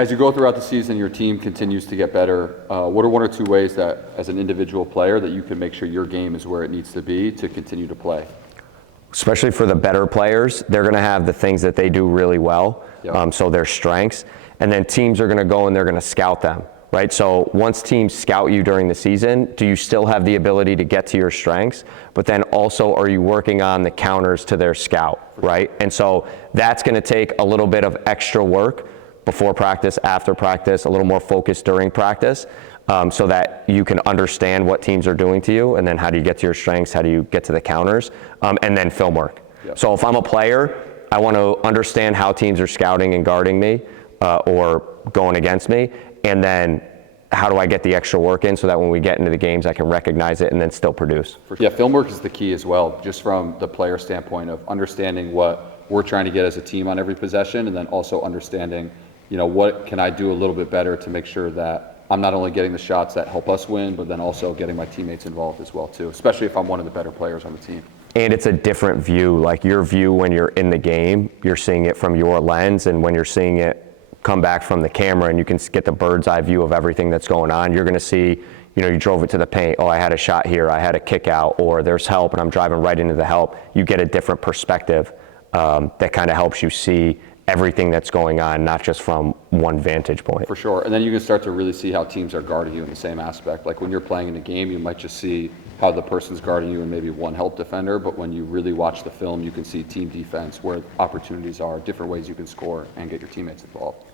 As you go throughout the season, your team continues to get better. What are one or two ways that, as an individual player, that you can make sure your game is where it needs to be to continue to play? Especially for the better players, they're going to have the things that they do really well, Yep. so their strengths. And then teams are going to go and they're going to scout them, right? So once teams scout you during the season, do you still have the ability to get to your strengths? But then also, are you working on the counters to their scout, right? And so that's going to take a little bit of extra work before practice, after practice, a little more focus during practice, so that you can understand what teams are doing to you, and then how do you get to your strengths, how do you get to the counters, and then film work. Yep. So if I'm a player, I want to understand how teams are scouting and guarding me, or going against me, and then how do I get the extra work in so that when we get into the games I can recognize it and then still produce. Yeah, film work is the key as well, just from the player standpoint of understanding what we're trying to get as a team on every possession, and then also understanding, what can I do a little bit better to make sure that I'm not only getting the shots that help us win, but then also getting my teammates involved as well too, especially if I'm one of the better players on the team. And it's a different view. Like your view when you're in the game, you're seeing it from your lens, and when you're seeing it come back from the camera and you can get the bird's eye view of everything that's going on, you're going to see, you drove it to the paint, oh, I had a shot here, I had a kick out, or there's help and I'm driving right into the help. You get a different perspective that kind of helps you see everything that's going on, not just from one vantage point. For sure. And then you can start to really see how teams are guarding you in the same aspect. Like when you're playing in a game, you might just see how the person's guarding you and maybe one help defender, but when you really watch the film, you can see team defense, where opportunities are, different ways you can score and get your teammates involved.